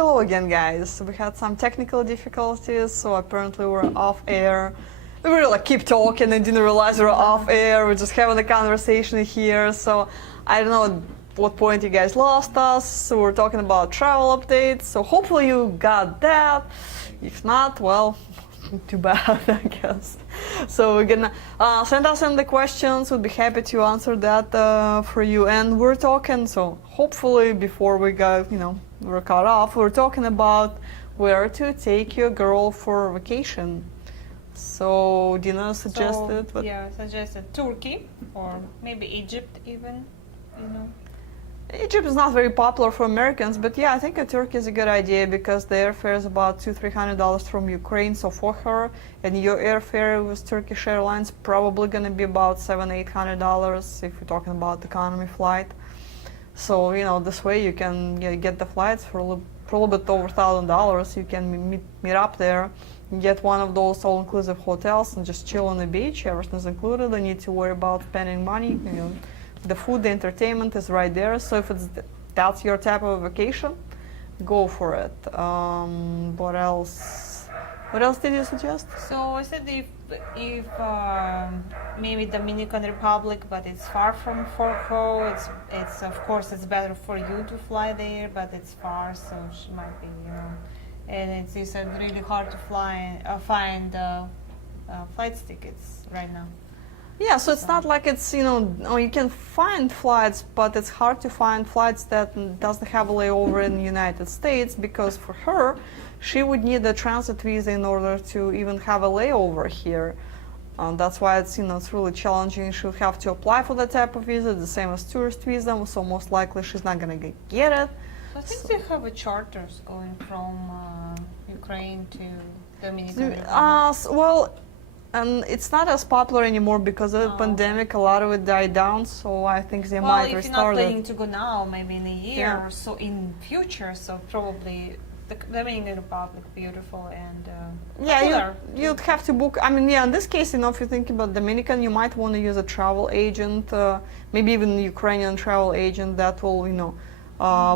hello again, guys. We had some technical difficulties, so apparently we're off air. We were like keep talking and didn't realize we were off air. We're just having a conversation here. So I don't know what point you guys lost us. So we're talking about travel updates. So hopefully you got that. If not, well, too bad, I guess. So we're gonna send us in the questions. We'd be happy to answer that for you. And we're talking. So hopefully before we go, we're cut off. We're talking about where to take your girl for vacation. So Dina suggested. Suggested Turkey or maybe Egypt even. Egypt is not very popular for Americans, but yeah, I think Turkey is a good idea because the airfare is about $200-300 from Ukraine. So for her, and your airfare with Turkish Airlines probably gonna be about $700-800 if you're talking about economy flight. So this way you can get the flights for a little bit over $1,000. You can meet up there, get one of those all-inclusive hotels and just chill on the beach. Everything's included. Don't need to worry about spending money. The food, the entertainment is right there. So if that's your type of vacation, go for it. What else? What else did you suggest? So I said if maybe Dominican Republic, but it's far from for her. It's of course it's better for you to fly there, but it's far, so she might be and it's really hard to find flight tickets right now. Yeah, so it's not like it's, you can find flights, but it's hard to find flights that doesn't have a layover in the United States because for her, she would need a transit visa in order to even have a layover here. That's why it's, it's really challenging. She would have to apply for that type of visa, the same as tourist visa, so most likely she's not going to get it. I think they have charters going from Ukraine to Dominican Republic. And it's not as popular anymore because of the pandemic. A lot of it died down, so I think they might restart it. Well, if you're not planning to go now, maybe in a year or so in future, so probably the Dominican Republic, beautiful and you'd have to book. In this case, if you think about Dominican, you might want to use a travel agent, maybe even a Ukrainian travel agent that will,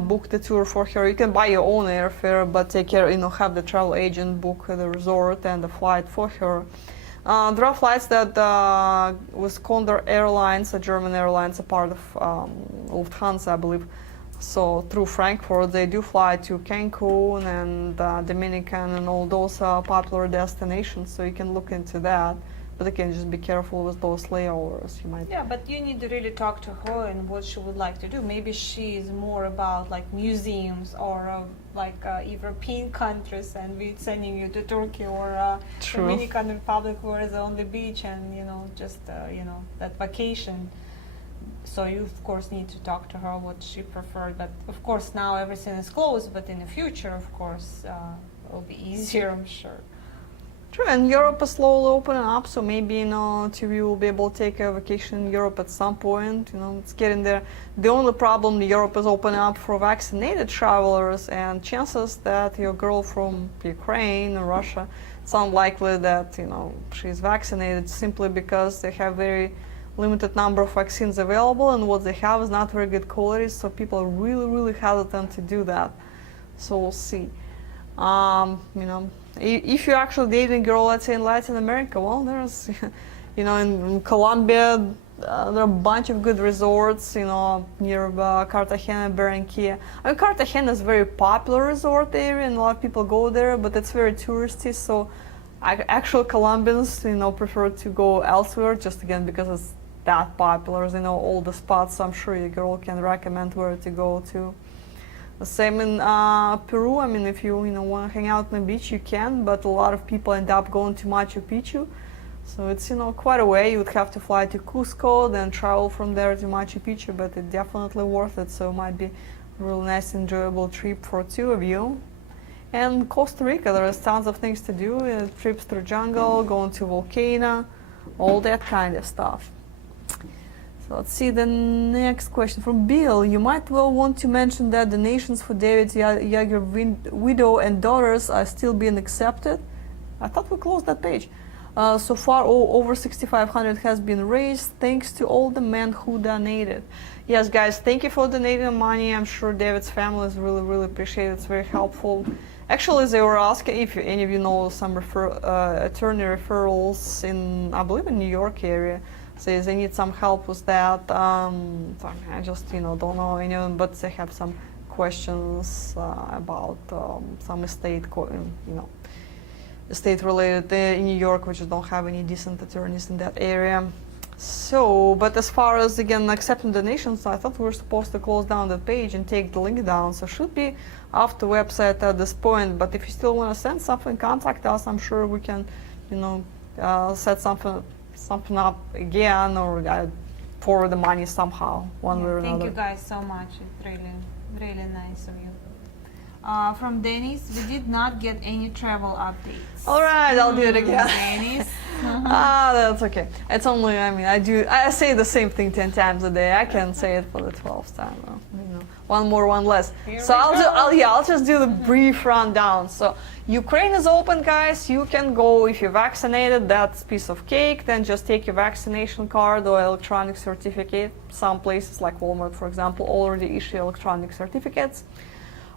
book the tour for her. You can buy your own airfare, but take care, have the travel agent book the resort and the flight for her. There are flights that with Condor Airlines, a German airlines, a part of Lufthansa, I believe. So through Frankfurt, they do fly to Cancun and Dominican and all those popular destinations. So you can look into that. But again, just be careful with those layovers. Yeah, but you need to really talk to her and what she would like to do. Maybe she is more about like museums or European countries, and we're sending you to Turkey or Dominican Republic, where is on the beach and that vacation. So you of course need to talk to her what she preferred. But of course now everything is closed. But in the future, of course, it will be easier, I'm sure. True, and Europe is slowly opening up, so maybe TV will be able to take a vacation in Europe at some point. It's getting there. The only problem, Europe is opening up for vaccinated travelers, and chances that your girl from Ukraine or Russia, it's unlikely that she's vaccinated simply because they have very limited number of vaccines available, and what they have is not very good quality. So people are really, really hesitant to do that. So we'll see. If you're actually dating a girl, let's say in Latin America, well, there's, in Colombia, there are a bunch of good resorts, near Cartagena, Barranquilla. Cartagena is a very popular resort area, and a lot of people go there, but it's very touristy. So, actual Colombians, prefer to go elsewhere, just again because it's that popular. All the spots. So I'm sure your girl can recommend where to go to. The same in Peru. If you want to hang out on the beach, you can, but a lot of people end up going to Machu Picchu. So it's quite a way. You would have to fly to Cusco, then travel from there to Machu Picchu, but it's definitely worth it. So it might be a really nice, enjoyable trip for two of you. And Costa Rica, there is tons of things to do. Trips through jungle, going to volcano, all that kind of stuff. So let's see the next question from Bill. You might well want to mention that donations for David Yeager's widow and daughters are still being accepted. I thought we closed that page. So far, over 6,500 has been raised thanks to all the men who donated. Yes, guys, thank you for donating money. I'm sure David's family is really appreciate it. It's very helpful. Actually, they were asking if any of you know some attorney referrals in, I believe, in New York area. So they need some help with that. So I just don't know anyone, but they have some questions about some estate, estate related in New York, which don't have any decent attorneys in that area. So, but as far as again accepting donations, I thought we were supposed to close down the page and take the link down. So should be off the website at this point. But if you still want to send something, contact us. I'm sure we can, set something up again or forward the money somehow, one way or another. Thank you guys so much. It's really nice of you. From Dennis, we did not get any travel updates. All right, I'll do it again. Dennis. That's okay. It's only, I say the same thing 10 times a day. I can say it for the 12th time. One more, one less. So I'll just do the brief rundown. So Ukraine is open, guys. You can go if you're vaccinated. That's piece of cake. Then just take your vaccination card or electronic certificate. Some places like Walmart, for example, already issue electronic certificates.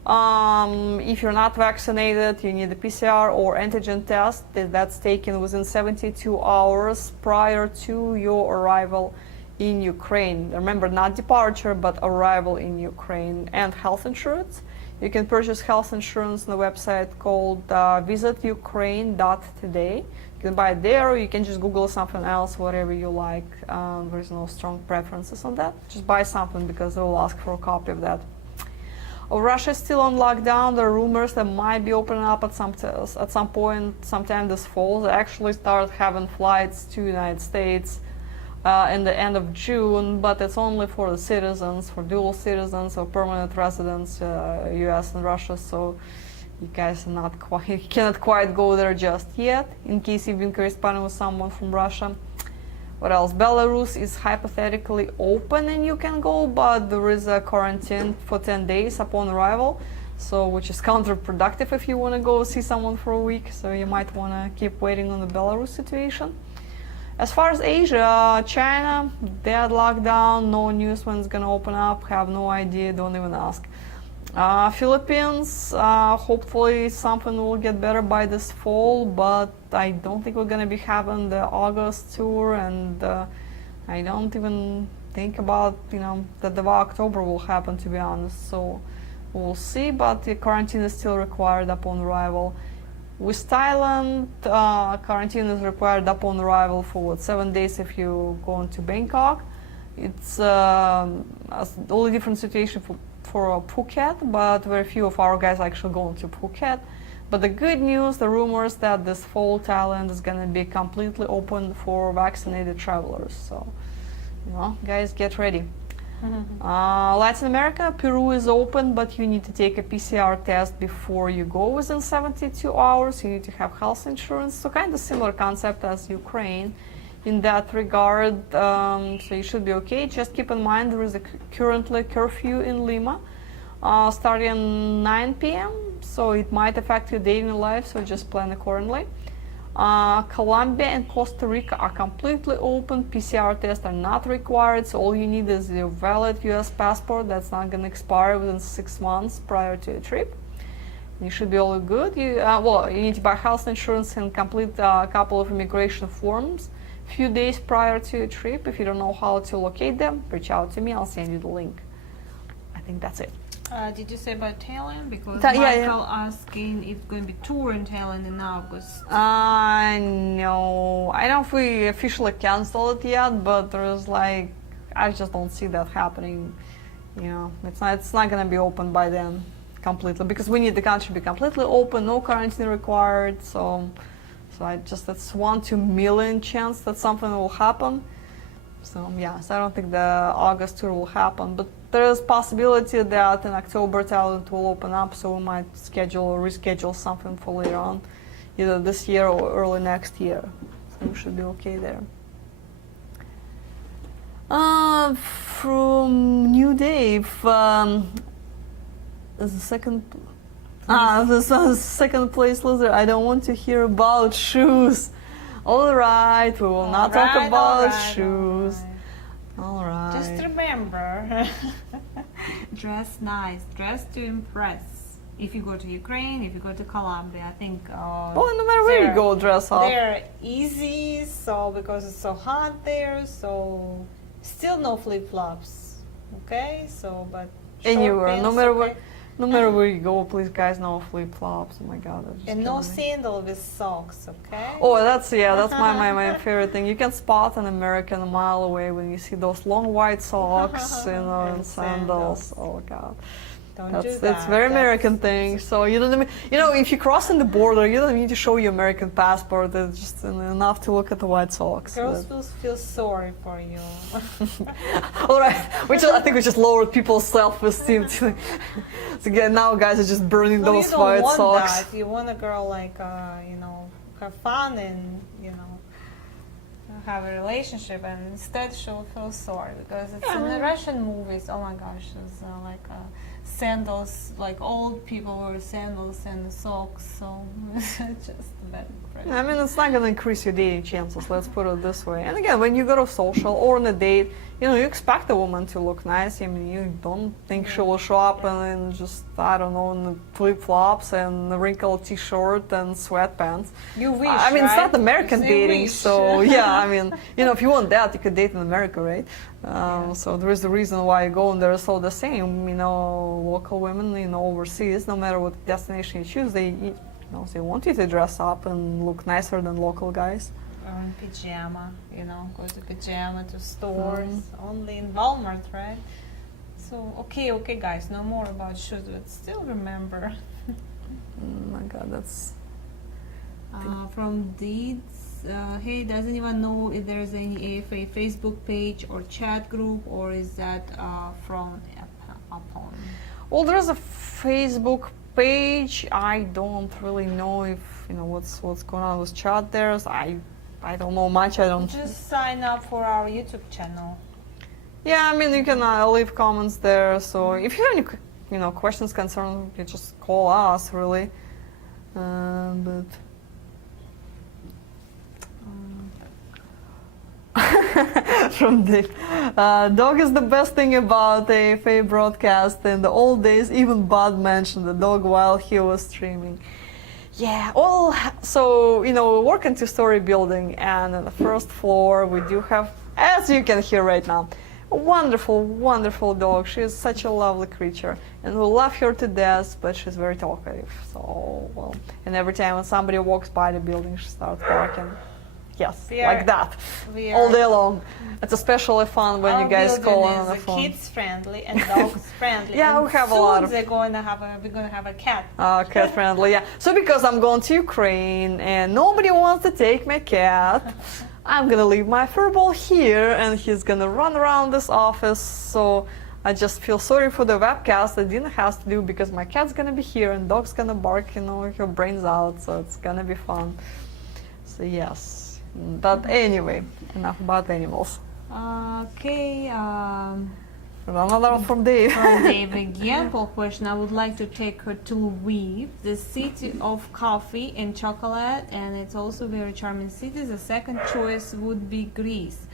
If you're not vaccinated, you need a PCR or antigen test that's taken within 72 hours prior to your arrival in Ukraine. Remember, not departure, but arrival in Ukraine. And health insurance. You can purchase health insurance on the website called visitukraine.today. You can buy it there, or you can just Google something else, whatever you like. There's no strong preferences on that. Just buy something because they will ask for a copy of that. Russia is still on lockdown. There are rumors that might be opening up at some point, sometime this fall. They actually started having flights to the United States in the end of June, but it's only for the citizens, for dual citizens or permanent residents, U.S. and Russia. So you guys cannot quite go there just yet. In case you've been corresponding with someone from Russia. What else? Belarus is hypothetically open and you can go, but there is a quarantine for 10 days upon arrival, so which is counterproductive if you want to go see someone for a week. So you might want to keep waiting on the Belarus situation. As far as Asia, China, they had lockdown, no news when it's going to open up, have no idea, don't even ask. Philippines, hopefully something will get better by this fall, but I don't think we're going to be having the August tour, and I don't even think about, that the October will happen, to be honest. So we'll see, but the quarantine is still required upon arrival. With Thailand, quarantine is required upon arrival for 7 days if you go into Bangkok. It's a totally different situation for Phuket, but very few of our guys actually going to Phuket. But the good news, the rumors that this fall Thailand is going to be completely open for vaccinated travelers. So, guys, get ready. Latin America, Peru is open, but you need to take a PCR test before you go within 72 hours. You need to have health insurance. So kind of similar concept as Ukraine in that regard. So you should be okay. Just keep in mind there is currently curfew in Lima starting 9 p.m. So it might affect your daily life, so just plan accordingly. Colombia and Costa Rica are completely open. PCR tests are not required, so all you need is your valid US passport that's not going to expire within 6 months prior to your trip. You should be all good. You need to buy health insurance and complete a couple of immigration forms few days prior to your trip. If you don't know how to locate them, reach out to me. I'll send you the link. I think that's it. Did you say about Thailand? Because Michael asking if it's going to be tour in Thailand in August. No, I don't know if we officially canceled it yet, but there's I just don't see that happening. It's not going to be open by then completely, because we need the country to be completely open, no quarantine required. So it's 1 to million chance that something will happen. So I don't think the August tour will happen, but there is possibility that in October Thailand will open up, so we might schedule or reschedule something for later on, either this year or early next year. So we should be okay there. From New Dave, the second place loser. I don't want to hear about shoes. All right, we will not talk Alright, about alright, shoes. alright. All right. Just remember, dress nice, dress to impress. If you go to Ukraine, if you go to Colombia, I think. Well, no matter where you go, dress up. They're easy, so because it's so hot there, so still no flip flops. Okay, so but. short Anywhere, pants, no matter okay. where, no matter where you go, please, guys, no flip flops. Oh my God, that just And no kills me. sandal with socks, okay? Oh, that's my favorite thing. You can spot an American a mile away when you see those long white socks, and sandals. Oh God. Don't do that. That's very American thing. So you don't mean, if you're crossing the border, you don't need to show your American passport. It's just enough to look at the white socks. Girls will feel sorry for you. All right, I think we just lowered people's self-esteem to again. Now guys are just burning No, those you don't white want socks. that. You want a girl like have fun and have a relationship, and instead she'll feel sorry because it's in the Russian movies. Oh my gosh, it's sandals, like old people wear sandals and socks, so it's just a bad impression. I mean, it's not going to increase your dating chances, let's put it this way. And again, when you go to social or on a date, you expect a woman to look nice. I mean, you don't think she will show up and just, I don't know, in flip-flops and a wrinkled t-shirt and sweatpants. You wish, I mean, it's right? not American You dating, wish. so yeah, I mean, if you want that, you could date in America, right? So there is a reason why you go, and they're all the same. Local women, overseas, no matter what destination you choose, they want you to dress up and look nicer than local guys. Or in pajama, go to pajama to stores, only in Walmart, right? So, okay, guys, no more about shoes, but still remember. Oh my God, that's... From Deeds, hey, does anyone know if there's any AFA Facebook page or chat group, or is that from upon? Well, there's a Facebook page. I don't really know if, what's going on with chat there. So I don't know much. I don't... Just sign up for our YouTube channel. Yeah, I mean, you can leave comments there. So if you have any, questions, concerns, you just call us, really. But from Dick, dog is the best thing about the AFA broadcast. In the old days, even Bud mentioned the dog while he was streaming. Yeah, well, so, we work in two-story building, and on the first floor we do have, as you can hear right now, a wonderful, wonderful dog. She is such a lovely creature, and we love her to death, but she's very talkative. So, well, and every time when somebody walks by the building, she starts barking. Yes, like that, all day long. It's especially fun when you guys call on the phone. Kids friendly and dogs friendly. Yeah, and we have a soon lot of. we're going to have a cat. Cat friendly, yeah. So because I'm going to Ukraine and nobody wants to take my cat, I'm gonna leave my furball here, and he's gonna run around this office. So I just feel sorry for the webcast that Dina has to do, because my cat's gonna be here and dog's gonna bark, her brains out. So it's gonna be fun. So yes. But anyway, enough about animals. Okay. Another one from Dave. From Dave again, poll question. I would like to take her to Lviv, the city of coffee and chocolate, and it's also a very charming city. The second choice would be Greece.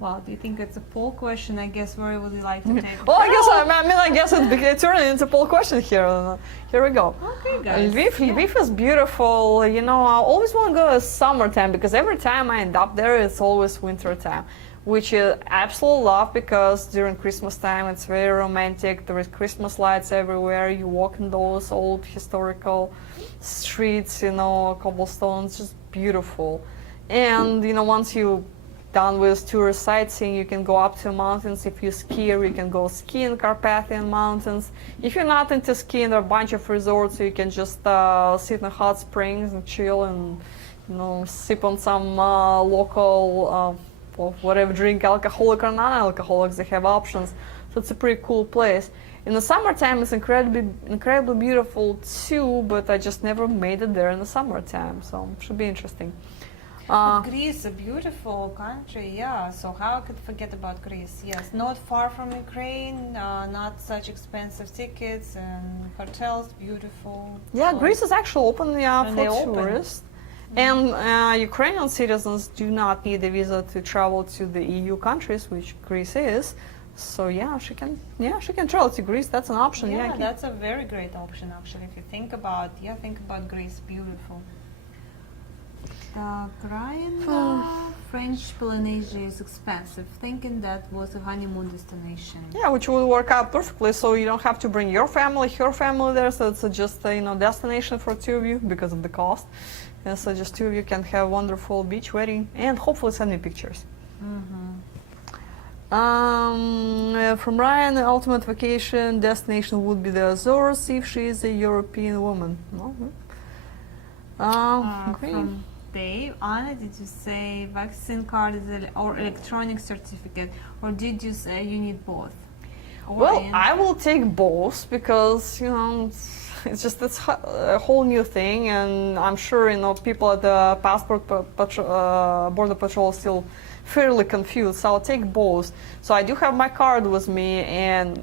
Wow, do you think it's a poll question? I guess where would you like to take her? Well, I guess it's turning into a poll question here. Here we go. Okay, guys. Lviv is beautiful. I always want to go in summertime, because every time I end up there, it's always winter time, which I absolutely love, because during Christmas time it's very romantic. There is Christmas lights everywhere. You walk in those old historical streets, cobblestones, just beautiful. And once you done with tourist sightseeing, you can go up to mountains. If you ski, you can go ski in Carpathian mountains. If you're not into skiing, there are a bunch of resorts, so you can just sit in hot springs and chill and sip on some local whatever drink, alcoholic or non-alcoholic. They have options, so it's a pretty cool place. In the summertime, it's incredibly beautiful too, but I just never made it there in the summertime, so it should be interesting. Greece, a beautiful country, yeah. So how I could forget about Greece? Yes, not far from Ukraine, not such expensive tickets, and hotels beautiful. Yeah, Greece is actually open, And for they open. tourists. And Ukrainian citizens do not need a visa to travel to the EU countries, which Greece is. So yeah, she can travel to Greece. That's an option. Yeah, Yeah, that's a very great option actually. If you think about Greece, beautiful. Brian, French Polynesia is expensive. Thinking that was a honeymoon destination. Yeah, which will work out perfectly. So you don't have to bring your family, her family there. So it's just a destination for two of you because of the cost. And so just two of you can have a wonderful beach wedding and hopefully send me pictures. From Ryan, the ultimate vacation destination would be the Azores if she is a European woman. Okay. From Dave, Anna, did you say vaccine card or electronic certificate, or did you say you need both? Well, I will take both because it's just a whole new thing, and I'm sure people at the border patrol still fairly confused. So I'll take both. So I do have my card with me, and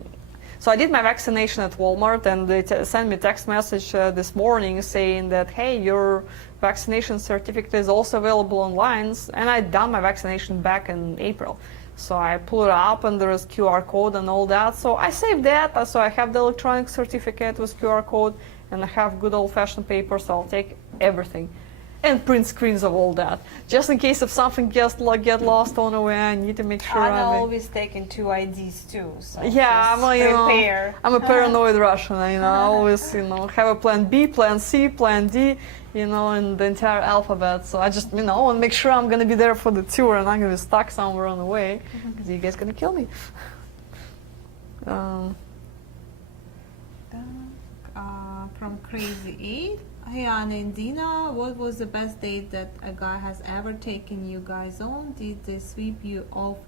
so I did my vaccination at Walmart, and they sent me a text message this morning saying that, hey, your vaccination certificate is also available online, and I'd done my vaccination back in April. So I pull it up, and there is QR code and all that. So I saved that, so I have the electronic certificate with QR code, and I have good old-fashioned paper, so I'll take everything. And print screens of all that, just in case if something get lost on the way. I need to make sure. Anna always taking 2 IDs too. So yeah, I'm a paranoid Russian. I always have a plan B, plan C, plan D, and the entire alphabet. So I just want to make sure I'm gonna be there for the tour and I'm gonna be stuck somewhere on the way because you guys gonna kill me. From Crazy 8. Hey Anna and Dina, what was the best date that a guy has ever taken you guys on? Did they sweep you off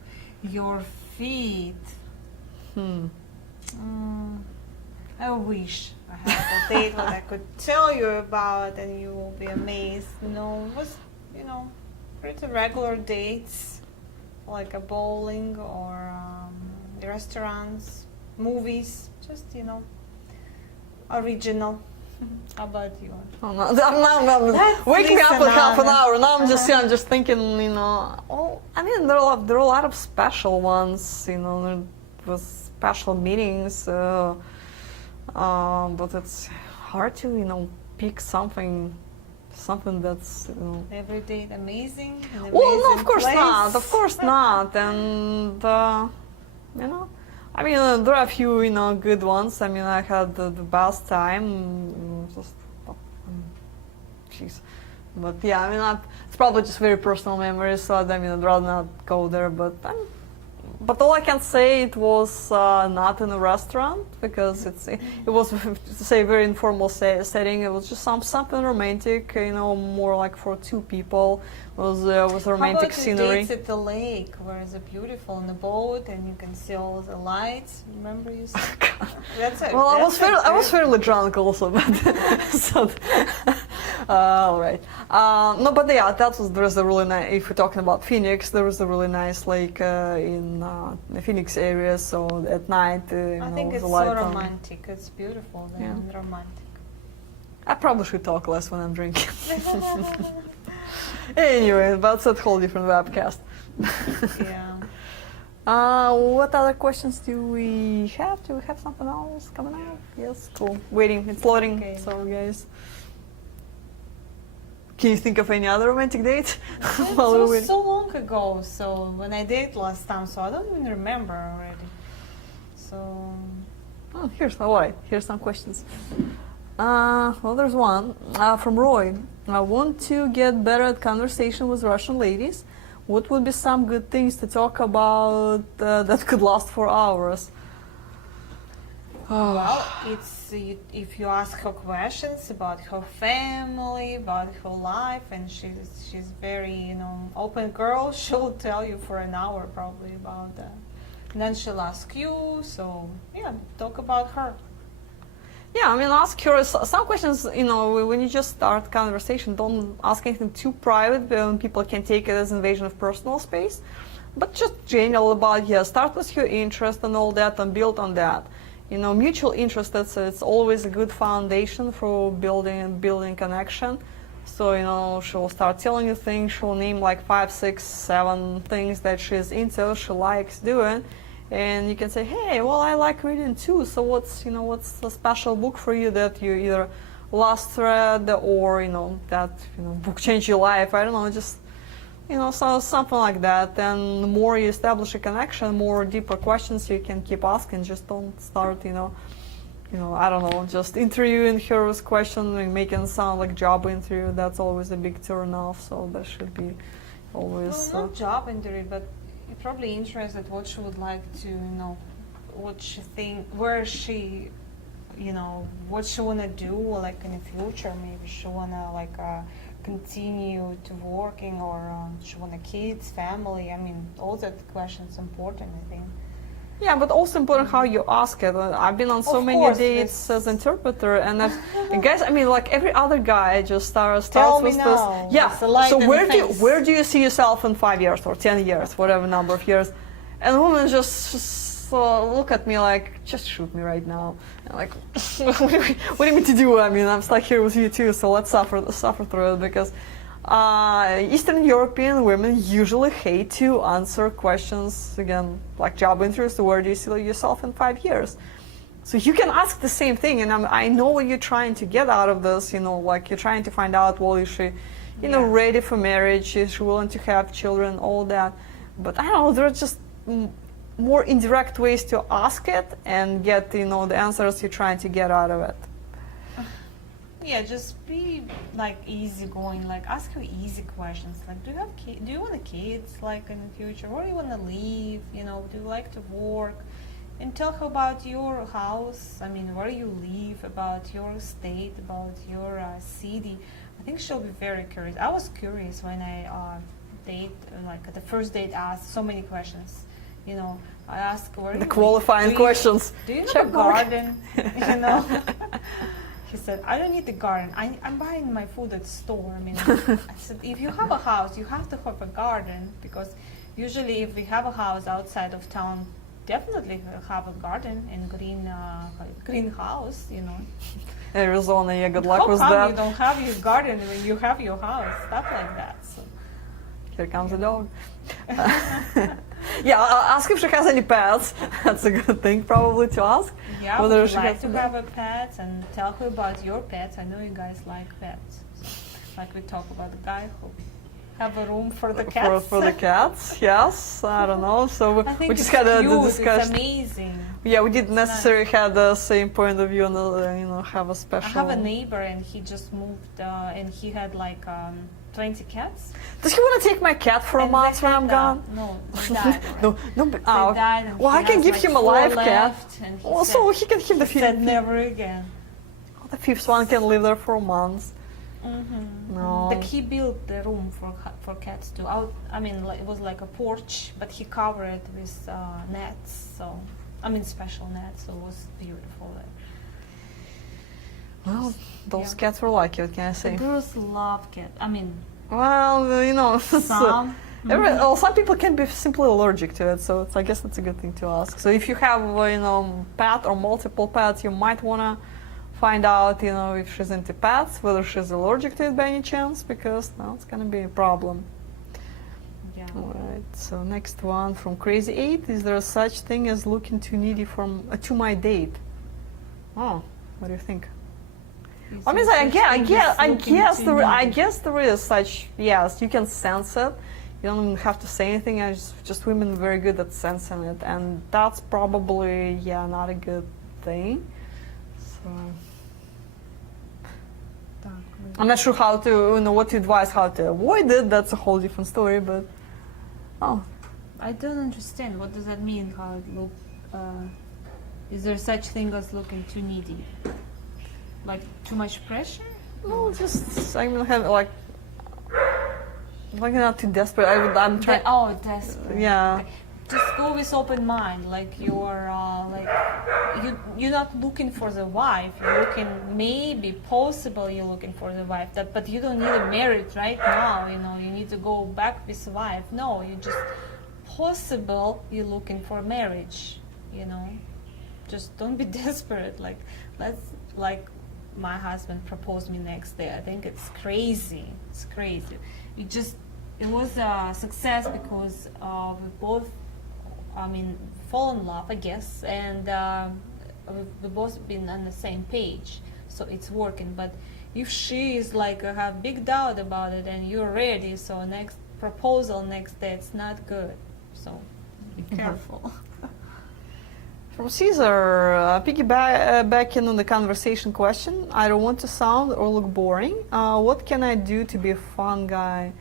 your feet? I wish I had a date that I could tell you about and you will be amazed. It was, pretty regular dates, like a bowling or restaurants, movies, just, original. How about you? I'm wake me up in half an hour. Now I'm just thinking, there are a lot of special ones, there was special meetings, but it's hard to, pick something that's, Every date amazing? Well, no, of course not, and, there are a few, good ones. I had the best time. But yeah, it's probably just very personal memories. So I'd rather not go there. But all I can say, it was not in a restaurant because it was, say, a very informal setting. It was just something romantic, more like for two people. It was romantic scenery. How about the dates at the lake, where it's beautiful on the boat and you can see all the lights? Remember you said? I was fairly drunk also, but all right. No, but yeah, there's a really nice. If we're talking about Phoenix, there was a really nice lake in the Phoenix area. So at night, I think it's so romantic. It's beautiful and romantic. I probably should talk less when I'm drinking. Anyway, that's a whole different webcast. Yeah. What other questions do we have? Do we have something else coming up? Yes, cool. Waiting, it's loading. Okay. Sorry, guys. Can you think of any other romantic date? It was so long ago. So when I dated last time, so I don't even remember already. So. Here's some questions. Well, there's one from Roy. I want to get better at conversation with Russian ladies. What would be some good things to talk about that could last for hours? Well, it's if you ask her questions about her family, about her life, and she's very open girl. She'll tell you for an hour probably about that. And then she'll ask you. So yeah, talk about her. Yeah, ask her some questions, when you just start conversation, don't ask anything too private, when people can take it as invasion of personal space, but just general about, start with your interest and all that and build on that. Mutual interest, it's always a good foundation for building connection. So, she'll start telling you things. She'll name like 5, 6, 7 things that she's into, she likes doing. And you can say, hey, well, I like reading too. So what's a special book for you that you either last read or, that, book changed your life? I don't know, just, so something like that. And the more you establish a connection, more deeper questions you can keep asking. Just don't start, I don't know, just interviewing her with questions and making it sound like job interview. That's always a big turn off. So that should be always. Well, not job interview, but you're probably interested what she would like to, what she think, where she, what she wanna do, like in the future. Maybe she wanna continue to working, or she wanna kids, family. I mean, all that questions important, I think. Yeah, but also important how you ask it. I've been on so many dates as interpreter, and guys, like every other guy just starts with this. Yeah. So where do you see yourself in 5 years or 10 years, whatever number of years? And the woman just look at me like, just shoot me right now. And like, what do you mean to do? I'm stuck here with you too, so let's suffer through it, because Eastern European women usually hate to answer questions, again, like job interviews, so where do you see yourself in 5 years? So you can ask the same thing, and I know what you're trying to get out of this, like you're trying to find out, well, is she, ready for marriage, is she willing to have children, all that. But I don't know, there are just more indirect ways to ask it and get, the answers you're trying to get out of it. Yeah, just be easygoing. Ask her easy questions. Do you have do you want kids in the future? Where do you want to live? Do you like to work? And tell her about your house. Where you live, about your state, about your city. I think she'll be very curious. I was curious when I at the first date. Asked so many questions. I asked where the qualifying questions. Do you have a garden? He said, I don't need the garden. I'm buying my food at the store. I said, if you have a house, you have to have a garden, because usually if we have a house outside of town, definitely have a garden and greenhouse, Arizona, yeah, good luck with that. How come that. you don't have your garden when you have your house? Stuff like that. So. Here comes the dog. Yeah, ask if she has any pets. That's a good thing probably to ask. Yeah, would you like to have a pet, and tell her about your pets. I know you guys like pets. Like we talk about the guy who have a room for the cats. For the cats, yes. I don't know. So we just had a discussion. It's amazing. Yeah, we didn't necessarily have the same point of view on the, have a special. I have a neighbor, and he just moved, and he had 20 cats. Does he want to take my cat for a month when I'm gone? No, they died. no. They died, well, I can give him a live cat. So he can keep the fifth. Said never again. Oh, the fifth one can live there for a month. Mm-hmm. No. He built the room for cats too. It was like a porch, but he covered it with nets. So, special nets. So it was beautiful there. Well, those cats were lucky. What can I say? The girls love cats. Well, some. Some people can be simply allergic to it, so I guess that's a good thing to ask. So if you have, pet or multiple pets, you might want to find out, if she's into pets, whether she's allergic to it by any chance, because it's going to be a problem. Yeah. All right. So next one from Crazy 8: is there such thing as looking too needy to my date? Oh, what do you think? I guess there is such. Yes, you can sense it. You don't have to say anything. Just women are very good at sensing it, and that's probably not a good thing. So I'm not sure how to what to advise how to avoid it. That's a whole different story. But I don't understand. What does that mean? How it look? Is there such thing as looking too needy? Like too much pressure? No, just have not too desperate. I'm trying. Desperate. Yeah. Just go with open mind. You're you're not looking for the wife. You're looking you're looking for the wife. But you don't need a marriage right now. You need to go back with the wife. No, you just you're looking for marriage. Just don't be desperate. my husband proposed me next day. I think it's crazy. It's crazy. It was a success because we both, I mean, fall in love, I guess, and we both been on the same page, so it's working. But if she is like have big doubt about it and you're ready, so next proposal next day, it's not good. So be careful. From Caesar, piggybacking on the conversation question, I don't want to sound or look boring. What can I do to be a fun guy?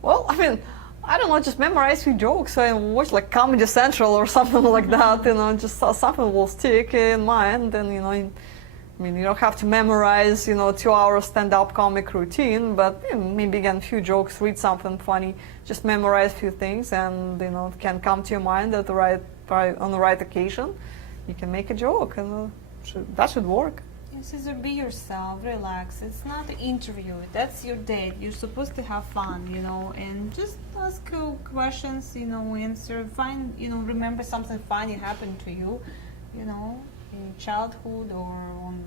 Well, I mean, I don't know, just memorize few jokes and watch like Comedy Central or something like that, you know, just something will stick in mind. And, you know, I mean, you don't have to memorize, you know, 2 hour stand-up comic routine, but you know, maybe again, a few jokes, read something funny, just memorize a few things, and, you know, it can come to your mind at the on the right occasion. You can make a joke, and that should work. Caesar, be yourself, relax. It's not an interview. That's your date. You're supposed to have fun, you know, and just ask questions, you know, answer. Find, you know, remember something funny happened to you, you know, in childhood or on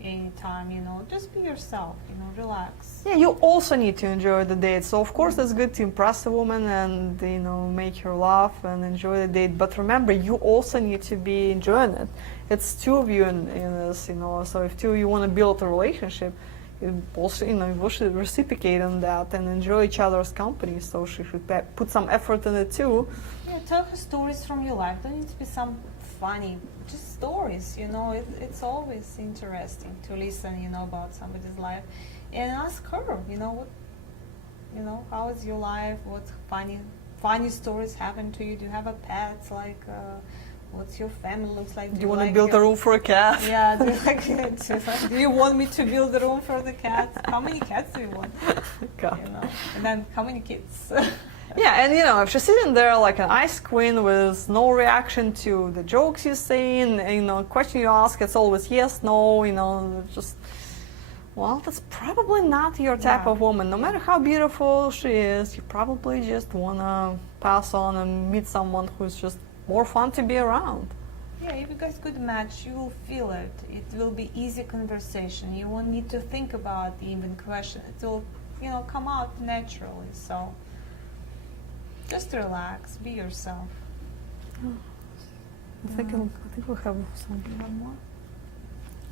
any time, you know. Just be yourself, you know, relax. Yeah, you also need to enjoy the date. So of course it's good to impress a woman and, you know, make her laugh and enjoy the date. But remember, you also need to be enjoying it. It's two of you in this, you know. So if two of you want to build a relationship, you also, you know, you should reciprocate on that and enjoy each other's company. So she should put some effort in it too. Yeah, tell her stories from your life. Don't need to be some funny, just stories, you know. It's always interesting to listen, you know, about somebody's life, and ask her, you know, what, you know, how is your life? What funny stories happen to you? Do you have a pet? Like, what's your family looks like? Do you want to build a room for a cat? Yeah. Do you like it? Do you want me to build a room for the cat? How many cats do you want? God. You know, and then how many kids? Yeah, and you know, if she's sitting there like an ice queen with no reaction to the jokes you say, and you know, question you ask, it's always yes, no, you know, just, well, that's probably not your type of woman. No matter how beautiful she is, you probably just wanna pass on and meet someone who's just more fun to be around. Yeah, if you guys could match, you will feel it. It will be easy conversation. You won't need to think about the even question. It will, you know, come out naturally. So just relax, be yourself. I think we have some. One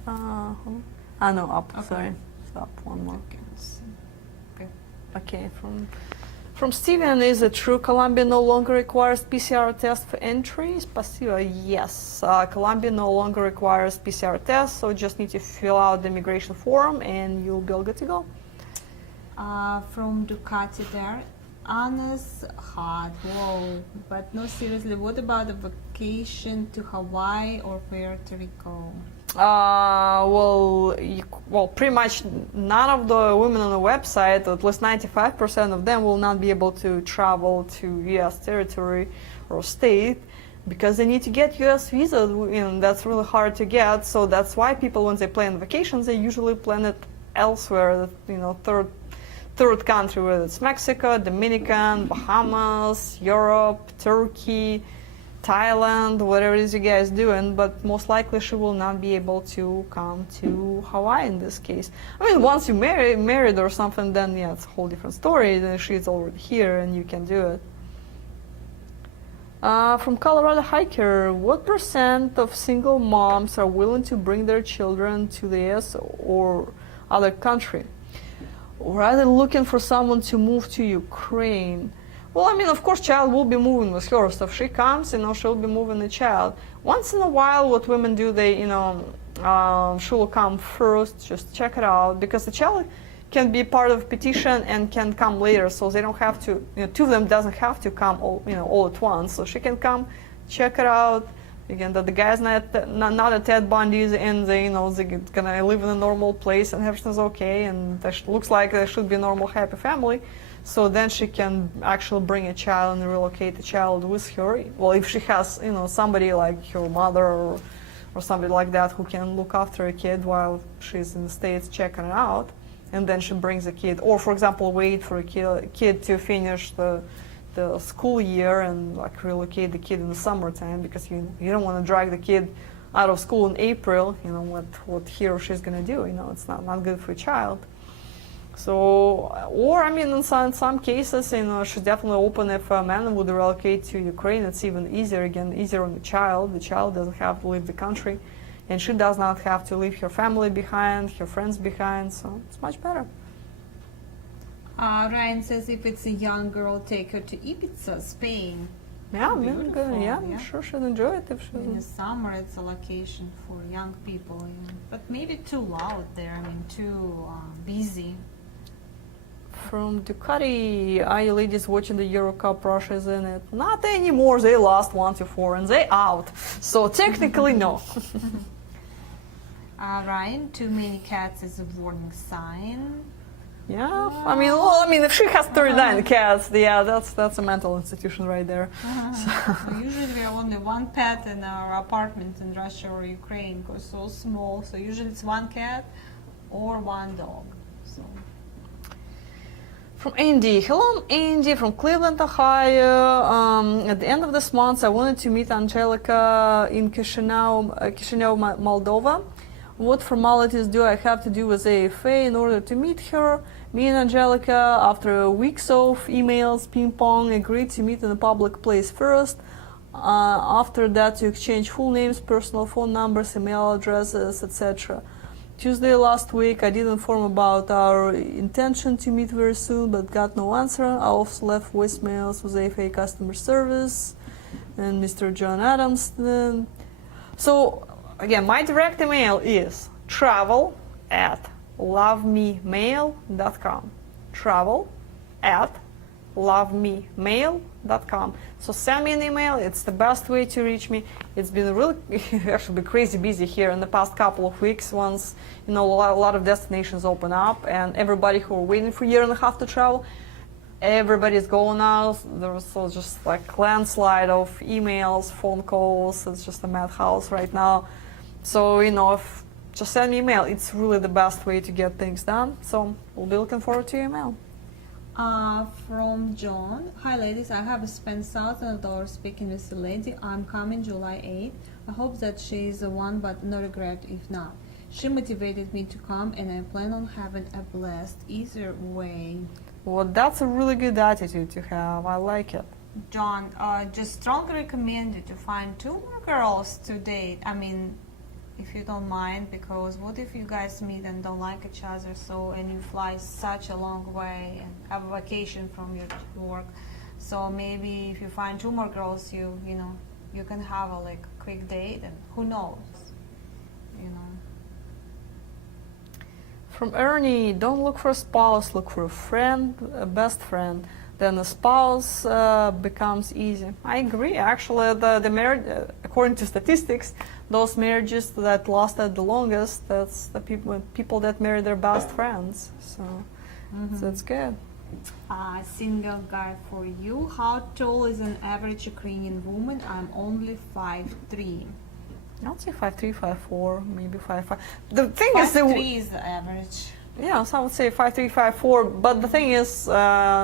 more? No, up. Okay. Sorry, it's up. One more. Okay. Okay, from Steven, is it true Colombia no longer requires PCR test for entry? Spasibo, yes. Colombia no longer requires PCR test, so just need to fill out the immigration form and you'll be all good to go. From Ducati there. Honest, hot, whoa. But no, seriously, what about a vacation to Hawaii or Puerto Rico? Well, pretty much none of the women on the website, at least 95% of them, will not be able to travel to U.S. territory or state because they need to get U.S. visa, and that's really hard to get. So that's why people, when they plan vacations, they usually plan it elsewhere, you know, third country, whether it's Mexico, Dominican, Bahamas, Europe, Turkey, Thailand, whatever it is you guys doing, but most likely she will not be able to come to Hawaii in this case. I mean, once you married or something, then yeah, it's a whole different story. Then she's already here and you can do it. From Colorado Hiker, what % of single moms are willing to bring their children to the US or other country? Or are they looking for someone to move to Ukraine? Well, I mean, of course, child will be moving with her. So if she comes, you know, she'll be moving the child. Once in a while, what women do, they, you know, she will come first, just check it out, because the child can be part of petition and can come later. So they don't have to, you know, two of them doesn't have to come all at once. So she can come, check it out. Again, that the guy's not a Ted Bundy's, and they, you know, they're gonna live in a normal place and everything's okay, and that looks like there should be a normal, happy family. So then she can actually bring a child and relocate the child with her. Well, if she has, you know, somebody like her mother or somebody like that who can look after a kid while she's in the States checking it out, and then she brings a kid. Or, for example, wait for a kid to finish the school year and like relocate the kid in the summertime, because you don't want to drag the kid out of school in April, you know, what he or she's gonna do, you know, it's not good for a child. So, or I mean, in some cases, you know, she's definitely open if a man would relocate to Ukraine. It's even easier, again, easier on the child. The child doesn't have to leave the country, and she does not have to leave her family behind, her friends behind, so it's much better. Ryan says if it's a young girl, take her to Ibiza, Spain. Yeah, Beautiful, yeah, yeah. I'm sure she'll enjoy it if she. In the summer, it's a location for young people, you know. But maybe too loud there. I mean, too busy. From Ducati, are you ladies watching the Euro Cup? Russia is in it. Not anymore. They lost 1-4 and they out. So technically, no. Ryan, too many cats is a warning sign. Yeah, I mean, if she has 39 cats, yeah, that's a mental institution right there. So usually we have only one pet in our apartment in Russia or Ukraine because so small. So usually it's one cat or one dog. So. From Andy, hello Andy from Cleveland, Ohio. At the end of this month, I wanted to meet Angelica in Chisinau, Moldova. What formalities do I have to do with AFA in order to meet her? Me and Angelica, after weeks of emails, ping pong, agreed to meet in a public place first. After that, to exchange full names, personal phone numbers, email addresses, etc. Tuesday last week, I did inform about our intention to meet very soon, but got no answer. I also left voicemails with AFA customer service and Mr. John Adams. So, again, my direct email is travel@lovememail.com. Travel@lovememail.com. So send me an email. It's the best way to reach me. It's been really, actually been crazy busy here in the past couple of weeks. Once, you know, a lot of destinations open up, and everybody who are waiting for a year and a half to travel, everybody's going out. There's just like landslide of emails, phone calls. It's just a madhouse right now. So, you know, just send me an email. It's really the best way to get things done. So we'll be looking forward to your email. From John, hi ladies, I have spent $1,000 speaking with a lady. I'm coming July 8th. I hope that she is the one, but no regret if not. She motivated me to come, and I plan on having a blast either way. Well, that's a really good attitude to have. I like it. John, just strongly recommend you to find 2 more girls to date. I mean, if you don't mind, because what if you guys meet and don't like each other, so, and you fly such a long way and have a vacation from your work, so maybe if you find 2 more girls, you know, you can have a like quick date, and who knows, you know. From Ernie, don't look for a spouse, look for a friend, a best friend. Then the spouse becomes easy. I agree. Actually, the marriage, according to statistics, those marriages that lasted the longest, that's the people that marry their best friends. So that's good. Single guy for you. How tall is an average Ukrainian woman? I'm only 5'3". I'll say 5'3", 5'4", maybe 5'5". The thing is, 5'3" is the average. Yeah, so I would say 5'3", 5'4", but the thing is,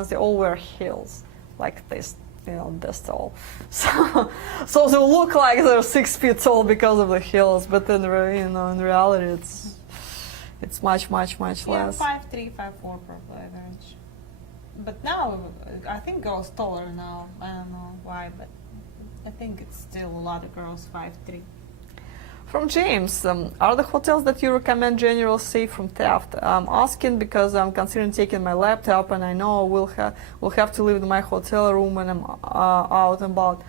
they all wear heels, like this, you know, this tall. So they look like they're 6 feet tall because of the heels, but then, you know, in reality, it's much less. Yeah, 5'3", 5'4", probably average. But now, I think girls taller now. I don't know why, but I think it's still a lot of girls 5'3". From James, are the hotels that you recommend general safe from theft? I'm asking because I'm considering taking my laptop, and I know we'll have to leave my hotel room when I'm out and about.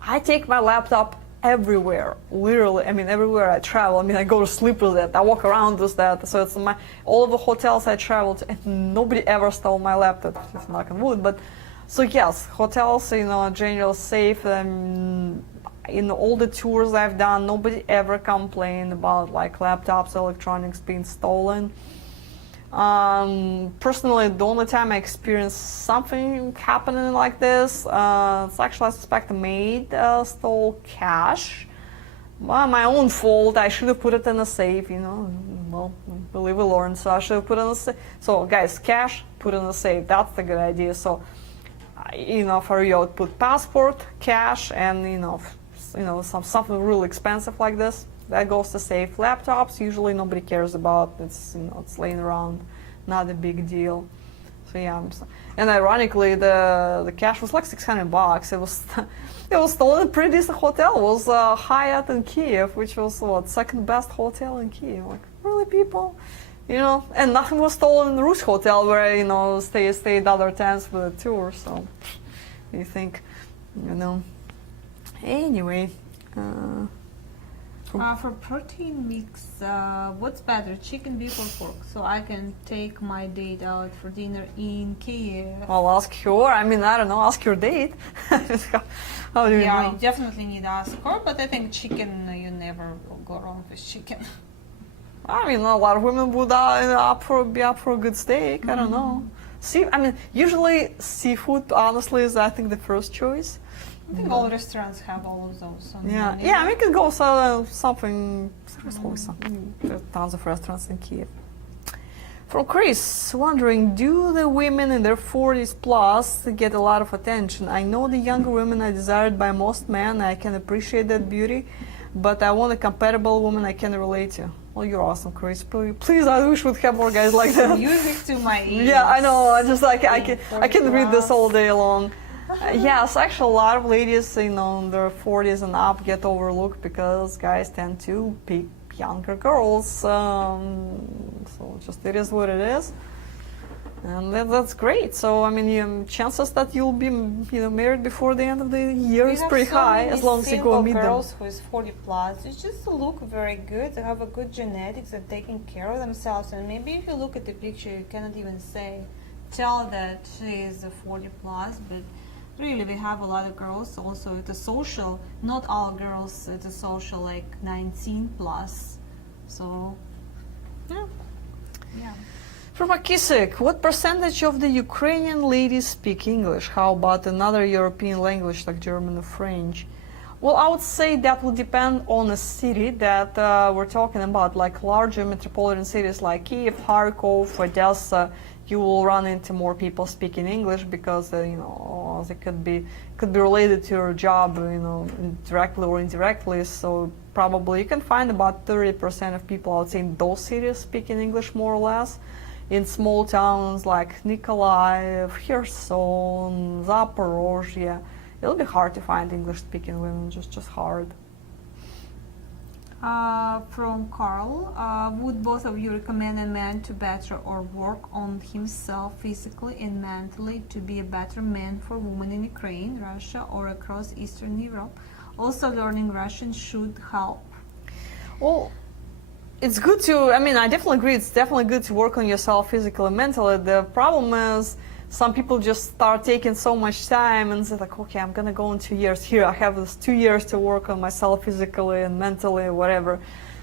I take my laptop everywhere, literally. I mean, everywhere I travel. I mean, I go to sleep with it. I walk around with that. So it's all of the hotels I traveled to, and nobody ever stole my laptop. Just knock on wood. But so yes, hotels, you know, general safe. In all the tours I've done, nobody ever complained about like laptops, electronics being stolen. Personally, the only time I experienced something happening like this, it's actually, I suspect, a maid stole cash. Well, my own fault. I should have put it in a safe, you know. Well, believe we learn, so I should have put it in a safe. So, guys, cash, put in a safe. That's the good idea. So, you know, for you, I would put passport, cash, and, you know, something really expensive like this. That goes to safe. Laptops usually nobody cares about. It's it's laying around, not a big deal. So yeah, and ironically, the cash was like $600. It was it was stolen in a pretty decent hotel. It was Hyatt in Kiev, which was second best hotel in Kiev. Like really, people, and nothing was stolen in the Rus hotel where I stayed other times for the tour. So you think, anyway. For protein mix, what's better, chicken, beef, or pork? So I can take my date out for dinner in Kiev. Well, ask her. I mean, I don't know. Ask your date. How do you Yeah, know? you definitely need to ask her, but I think chicken, you never go wrong with chicken. I mean, a lot of women would be up for a good steak. I don't know. Usually seafood, honestly, is I think the first choice. I think all restaurants have all of those. Yeah. We can go something. There's always something. There's tons of restaurants in Kiev. From Chris, wondering, do the women in their 40s plus get a lot of attention? I know the younger women are desired by most men. I can appreciate that beauty, but I want a compatible woman I can relate to. Well, you're awesome, Chris. Please, I wish we'd have more guys like that. Music to my ears. Yeah, I know. I just I can read this all day long. Yes, actually, a lot of ladies, in their 40s and up, get overlooked because guys tend to pick younger girls. So it is what it is, and that's great. So chances that you'll be married before the end of the year is pretty high, as long as you go meet them. Girls who is 40 plus, they just look very good. They have a good genetics. They're taking care of themselves, and maybe if you look at the picture, you cannot even tell that she is 40 plus, but. Really, we have a lot of girls also at the social. Not all girls at the social, like 19 plus. So, yeah. From Akisik, what percentage of the Ukrainian ladies speak English? How about another European language like German or French? Well, I would say that would depend on the city that we're talking about, like larger metropolitan cities like Kiev, Kharkov, Odessa. You will run into more people speaking English because they could be related to your job, directly or indirectly. So probably you can find about 30% of people, I would say, in those cities speaking English more or less. In small towns like Nikolaev, Kherson, Zaporozhye, it'll be hard to find English-speaking women. Just hard. From Carl, would both of you recommend a man to better or work on himself physically and mentally to be a better man for women in Ukraine, Russia, or across Eastern Europe? Also, learning Russian should help. Well, it's good to, I definitely agree, it's definitely good to work on yourself physically and mentally. The problem is, some people just start taking so much time and say like, okay, I'm gonna go in 2 years. Here, I have this 2 years to work on myself physically and mentally, whatever.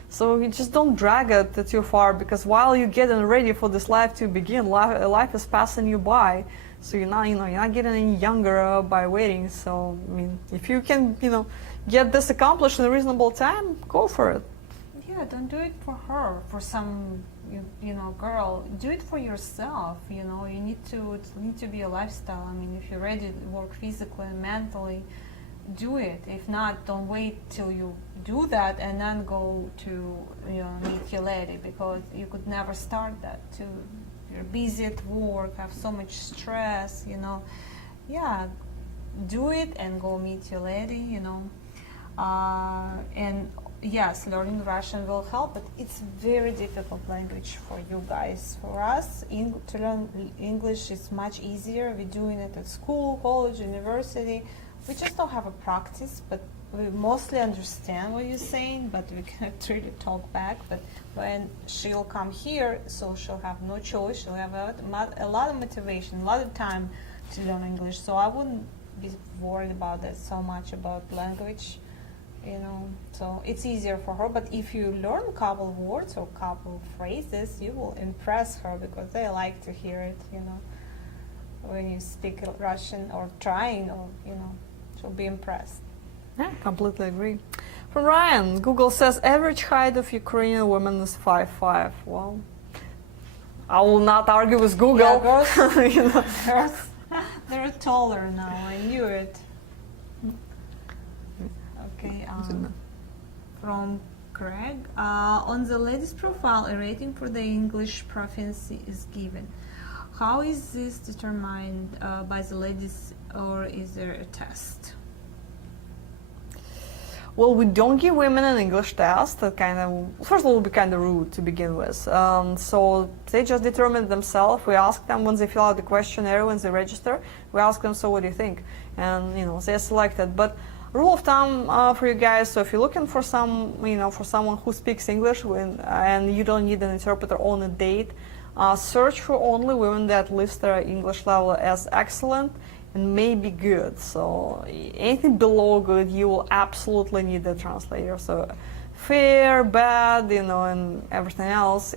So you just don't drag it too far, because while you're getting ready for this life to begin, life is passing you by. So you're not getting any younger by waiting. So if you can, get this accomplished in a reasonable time, go for it. Yeah, don't do it for her, for some. Girl, do it for yourself. You need to be a lifestyle. If you're ready to work physically and mentally, do it. If not, don't wait till you do that and then go to meet your lady, because you could never start that. You're busy at work, have so much stress. Yeah, do it and go meet your lady. And yes, learning Russian will help, but it's very difficult language for you guys. For us, to learn English is much easier. We're doing it at school, college, university. We just don't have a practice, but we mostly understand what you're saying, but we cannot really talk back. But when she'll come here, so she'll have no choice. She'll have a lot of motivation, a lot of time to learn English. So I wouldn't be worried about that so much, about language. So it's easier for her. But if you learn a couple of words or a couple of phrases, you will impress her, because they like to hear it, when you speak Russian or trying, or, she'll be impressed. Yeah, completely agree. From Ryan, Google says average height of Ukrainian women is 5'5". Well, I will not argue with Google. Yeah, girls, they're taller now. I knew it. Okay. Zina. From Craig. On the ladies' profile, a rating for the English proficiency is given. How is this determined by the ladies, or is there a test? Well, we don't give women an English test. That kind of, first of all, would be kind of rude to begin with. So they just determine themselves. We ask them when they fill out the questionnaire, when they register. We ask them, so what do you think? And they're selected. But rule of thumb for you guys: so if you're looking for for someone who speaks English, and you don't need an interpreter on a date, search for only women that list their English level as excellent and maybe good. So anything below good, you will absolutely need a translator. So fair, bad, and everything else,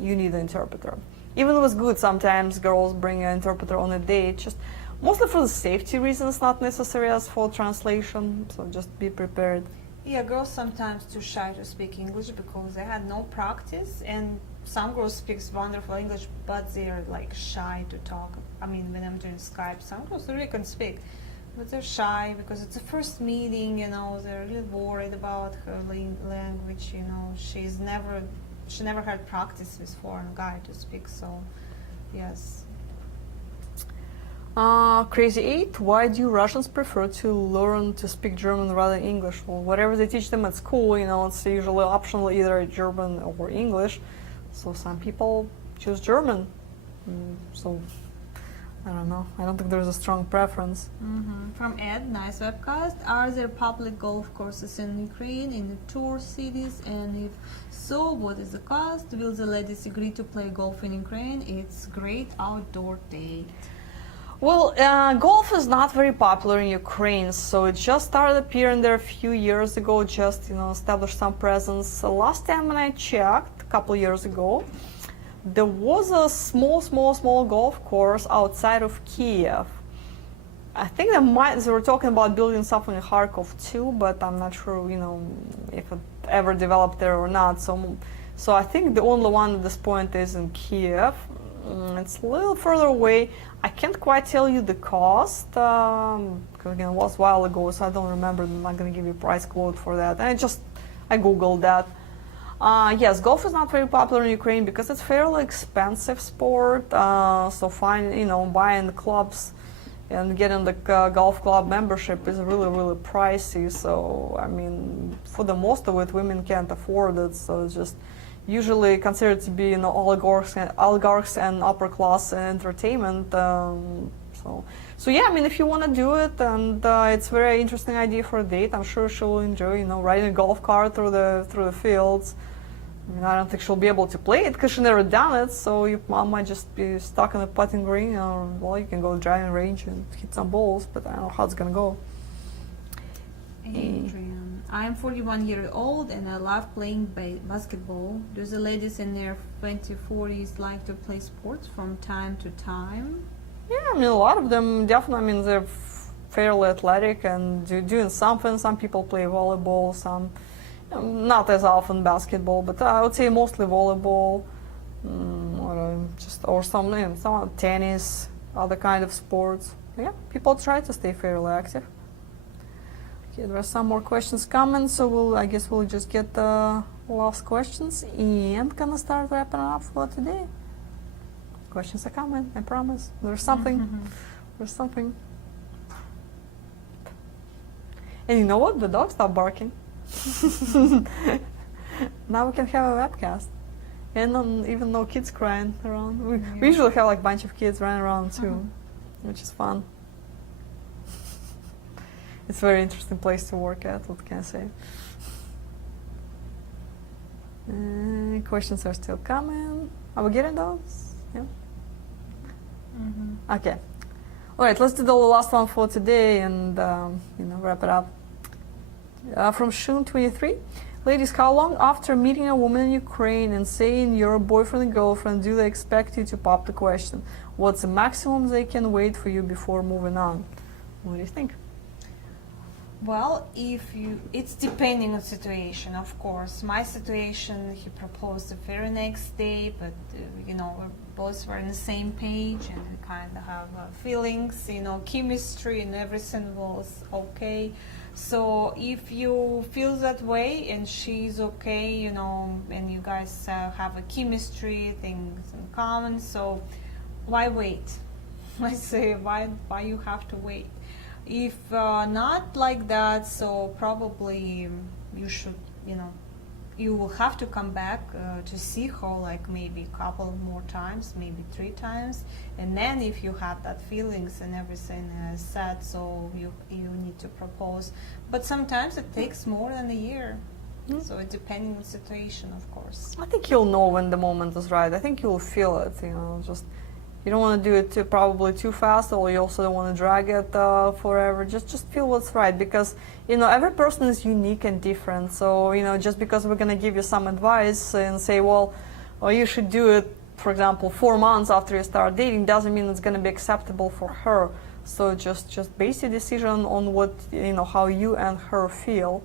you need an interpreter. Even with good, sometimes girls bring an interpreter on a date, just mostly for the safety reasons, not necessary as for translation. So just be prepared. Yeah, girls sometimes too shy to speak English because they had no practice, and some girls speak wonderful English, but they're like shy to talk. I mean, when I'm doing Skype, some girls really can speak, but they're shy because it's the first meeting. They're really worried about her language. She never had practice with foreign guy to speak. So, yes. Crazy 8, why do Russians prefer to learn to speak German rather than English? Well, whatever they teach them at school, it's usually optional, either German or English. So some people choose German. So I don't know. I don't think there's a strong preference. From Ed, nice webcast. Are there public golf courses in Ukraine, in the tour cities? And if so, what is the cost? Will the ladies agree to play golf in Ukraine? It's great outdoor date. Well, golf is not very popular in Ukraine, so it just started appearing there a few years ago, just, established some presence. Last time when I checked, a couple years ago, there was a small golf course outside of Kiev. I think they were talking about building something in Kharkov too, but I'm not sure, if it ever developed there or not. So I think the only one at this point is in Kiev. It's a little further away. I can't quite tell you the cost, because again, it was a while ago, so I don't remember. I'm not going to give you a price quote for that. And I googled that. Yes, golf is not very popular in Ukraine because it's fairly expensive sport. So buying the clubs and getting the golf club membership is really pricey. So I mean, for the most of it, women can't afford it. So it's just usually considered to be oligarchs and upper class entertainment. So yeah, I mean, if you want to do it, and it's a very interesting idea for a date, I'm sure she'll enjoy, riding a golf cart through the fields. I mean, I don't think she'll be able to play it because she never done it. So your mom might just be stuck in a putting green, or you can go driving range and hit some balls. But I don't know how it's gonna go. Adrian, I am 41 years old and I love playing basketball. Do the ladies in their 20s, 40s like to play sports from time to time? Yeah, I mean, a lot of them definitely. I mean, they're fairly athletic and doing something. Some people play volleyball, some not as often basketball, but I would say mostly volleyball, or some tennis, other kind of sports. Yeah, people try to stay fairly active. Okay, there are some more questions coming, so I guess we'll just get the last questions and gonna start wrapping up for today. Questions are coming, I promise. There's something. There's something. And you know what? The dog stopped barking. Now we can have a webcast. And even no kids crying around. We usually have like a bunch of kids running around too, which is fun. It's a very interesting place to work at, what can I say? Questions are still coming. Are we getting those? Yeah. Okay. All right, let's do the last one for today and wrap it up. From Shun23, ladies, how long after meeting a woman in Ukraine and saying you're a boyfriend and girlfriend do they expect you to pop the question? What's the maximum they can wait for you before moving on? What do you think? Well, it's depending on situation, of course. My situation, he proposed the very next day, but we both were on the same page and we kind of have feelings, chemistry, and everything was okay. So if you feel that way and she's okay, you know, and you guys have a chemistry, things in common, so why wait? I say, why you have to wait? If not like that, so probably you should, you know, you will have to come back to see her like maybe a couple more times, maybe 3 times, and then if you have that feelings and everything set, so you need to propose. But sometimes it takes more than a year, so it depending on the situation, of course. I think you'll know when the moment is right. I think you'll feel it, you know, just you don't want to do it probably too fast, or you also don't want to drag it forever. Just feel what's right, because you know every person is unique and different. So you know, just because we're gonna give you some advice and say, well, you should do it, for example, 4 months after you start dating, doesn't mean it's gonna be acceptable for her. So just base your decision on what, you know, how you and her feel.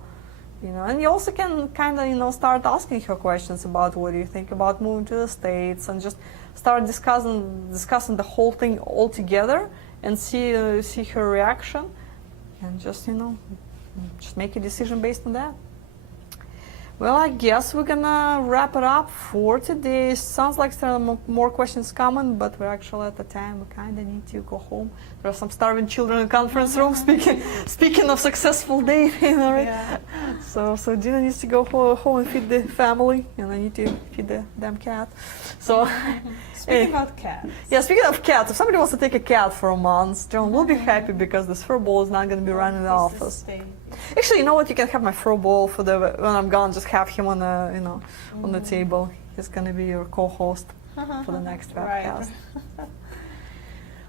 You know, and you also can kind of, you know, start asking her questions about what do you think about moving to the States, and just start discussing the whole thing all together, and see her reaction, and just, you know, just make a decision based on that. Well, I guess we're gonna wrap it up for today. Sounds like there are more questions coming, but we're actually at the time. We kind of need to go home. There are some starving children in the conference room. Speaking of successful dating, all right? Yeah. So Dina needs to go home and feed the family, and I need to feed the damn cat. So. Speaking about cats. Yeah, speaking of cats, if somebody wants to take a cat for a month, John will be happy, because this fur ball is not going to be running the office. Actually, you know what? You can have my fur ball for when I'm gone. Just have him on the, you know, on the table. He's going to be your co-host for the next webcast.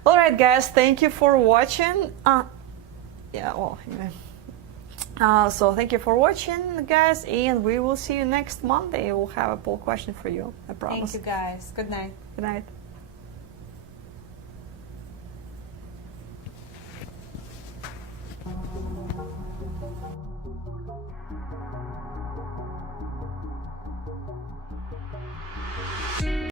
All right, guys, thank you for watching. So thank you for watching, guys, and we will see you next Monday. We'll have a poll question for you, I promise. Thank you, guys. Good night. Good night.